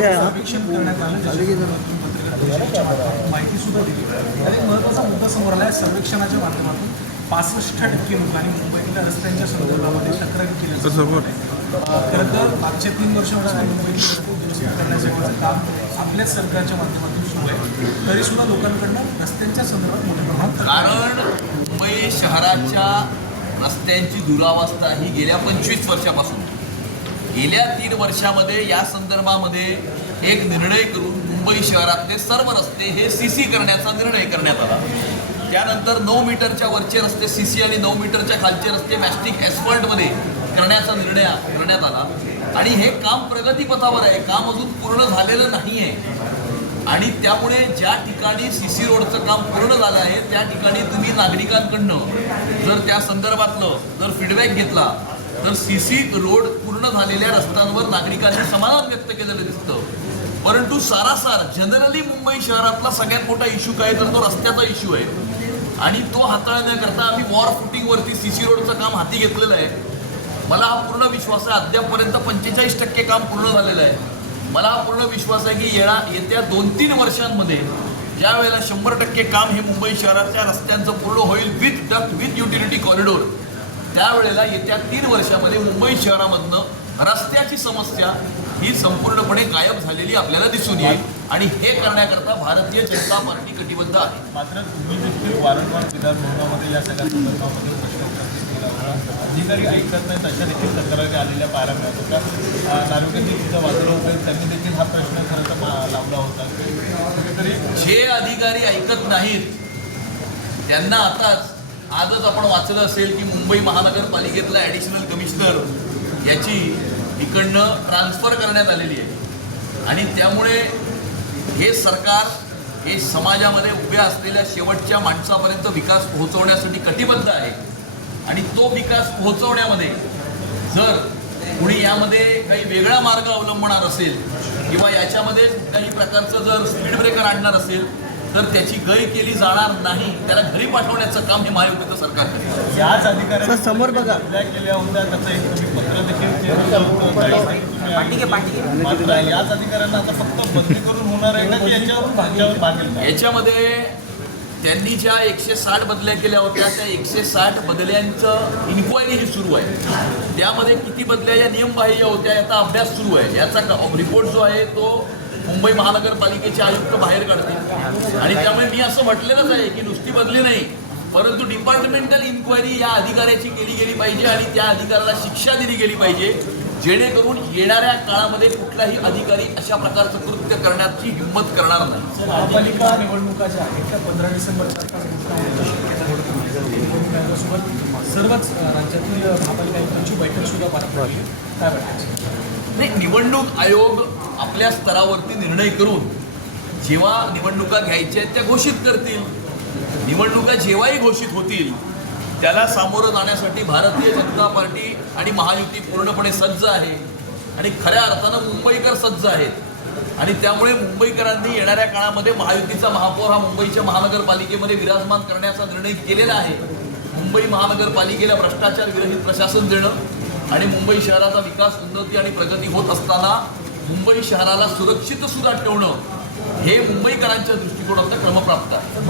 सर्वेक्षण करण्यात आलं, माहिती सुद्धा दिली. त्यात एक महत्त्वाचा मुद्दा समोर आला आहे. सर्वेक्षणाच्या माध्यमातून 65% लोकांनी मुंबईतल्या रस्त्यांच्या संदर्भामध्ये तक्रार केली. खरं तर मागच्या 3 वर्षामध्ये मुंबईतील रस्ते दुरुस्त करण्याचं काम आपल्याच सरकारच्या माध्यमातून सुरू आहे. तरीसुद्धा लोकांकडनं रस्त्यांच्या संदर्भात मोठ्या प्रमाणात, कारण मुंबई शहराच्या रस्त्यांची दुरावस्था ही गेल्या 25 वर्षापासून, गेल्या 3 वर्षामध्ये या संदर्भामध्ये एक निर्णय करून मुंबई शहरातले सर्व रस्ते हे CC करण्याचा निर्णय करण्यात आला. त्यानंतर 9 मीटरच्या वरचे रस्ते CC आणि 9 मीटरच्या खालचे रस्ते मॅस्टिक ॲस्फॉल्टमध्ये करण्याचा निर्णय करण्यात आला. आणि हे काम प्रगतीपथावर आहे, काम अजून पूर्ण झालेलं नाही आहे. आणि त्यामुळे ज्या ठिकाणी CC रोडचं काम पूर्ण झालं आहे त्या ठिकाणी तुम्ही नागरिकांकडनं जर त्या संदर्भातलं जर फीडबॅक घेतला तर CC रोड पूर्ण झालेल्या रस्त्यांवर नागरिकांनी समाधान व्यक्त केलेलं दिसतं. परंतु सारासार जनरली मुंबई शहरातला सगळ्यात मोठा इश्यू काय तर तो रस्त्याचा इश्यू आहे. आणि तो हाताळण्याकरता आम्ही वॉर फुटिंगवरती CC रोडचं काम हाती घेतलेलं आहे. मला हा पूर्ण विश्वास आहे, अद्यापपर्यंत 45% काम पूर्ण झालेलं आहे. मला हा पूर्ण विश्वास आहे की येत्या 2-3 वर्षांमध्ये ज्या वेळेला 100% काम हे मुंबई शहराच्या रस्त्यांचं पूर्ण होईल with duct with utility corridor, त्यावेळेला येत्या 3 वर्षामध्ये मुंबई शहरामधनं रस्त्याची समस्या ही संपूर्णपणे गायब झालेली आपल्याला दिसून येईल. आणि हे करण्याकरता भारतीय जनता पार्टी कटिबद्ध आहे. मात्र तुम्ही देखील वारंवार विधानभवनामध्ये या सगळ्या संदर्भामध्ये अधिकारी ऐकत नाहीत अशा देखील तक्रारी आलेल्या पाहायला मिळत होत्या. नागरिकांनी तिथं वाचलं होतं, त्यांनी देखील हा प्रश्न खरं तर लावला होता. कुठेतरी जे अधिकारी ऐकत नाहीत त्यांना आजच आपण वाचलं असेल की मुंबई महानगरपालिकेतला ॲडिशनल कमिशनर याची इकडनं ट्रान्सफर करण्यात आलेली आहे. आणि त्यामुळे हे सरकार हे समाजामध्ये उभ्या असलेल्या शेवटच्या माणसापर्यंत विकास पोहोचवण्यासाठी कटिबद्ध आहे. आणि तो विकास पोहोचवण्यामध्ये जर कुणी यामध्ये काही वेगळा मार्ग अवलंबणार असेल किंवा याच्यामध्ये काही प्रकारचं जर स्पीड ब्रेकर आणणार असेल तर त्याची गय केली जाणार नाही. त्याला घरी पाठवण्याचं काम हे महायुतीचं सरकार करेल. याच अधिकाऱ्यांनी समोर बघा केल्या होत्या, त्याचं एक तुम्ही पत्र देखील मात्र याच अधिकाऱ्यांना आता फक्त बदली करून होणार आहे ना की याच्यावर मागेल? याच्यामध्ये त्यांनी ज्या 160 बदल्या केल्या होत्या त्या 160 बदल्यांचं इन्क्वायरी ही सुरू आहे. त्यामध्ये किती बदल्या या नियमबाह्य होत्या याचा अभ्यास सुरू आहे. याचा रिपोर्ट जो आहे तो मुंबई महानगरपालिकेचे आयुक्त बाहेर काढतील. आणि त्यामुळे मी असं म्हटलेलंच आहे की नुसती बदली नाही परंतु डिपार्टमेंटल इन्क्वायरी या अधिकाऱ्याची केली गेली पाहिजे आणि त्या अधिकाऱ्याला शिक्षा दिली गेली पाहिजे, जेणेकरून येणाऱ्या काळामध्ये कुठलाही अधिकारी अशा प्रकारचं कृत्य करण्याची हिंमत करणार नाही. महापालिका निवडणुका ज्या आहेत त्या 15 डिसेंबरच्या सर्वच राज्यातील महापालिका आयुक्तांची बैठक सुद्धा पार पडली. काय वाटतं? नाही, निवडणूक आयोग आपल्या स्तरावरती निर्णय करून जेव्हा निवडणुका घ्यायच्या आहेत त्या घोषित करतील. निवडणुका जेव्हाही घोषित होतील त्याला सामोरं जाण्यासाठी भारतीय जनता पार्टी आणि महायुती पूर्णपणे सज्ज आहे. आणि खऱ्या अर्थानं मुंबईकर सज्ज आहेत. आणि त्यामुळे मुंबईकरांनी येणाऱ्या काळामध्ये महायुतीचा महापौर हा मुंबईच्या महानगरपालिकेमध्ये विराजमान करण्याचा निर्णय केलेला आहे. मुंबई महानगरपालिकेला भ्रष्टाचार विरहित प्रशासन देणं आणि मुंबई शहराचा विकास, उन्नती आणि प्रगती होत असताना मुंबई शहराला सुरक्षित सुद्धा ठेवणं हे मुंबईकरांच्या दृष्टिकोनातनं क्रमप्राप्त आहे.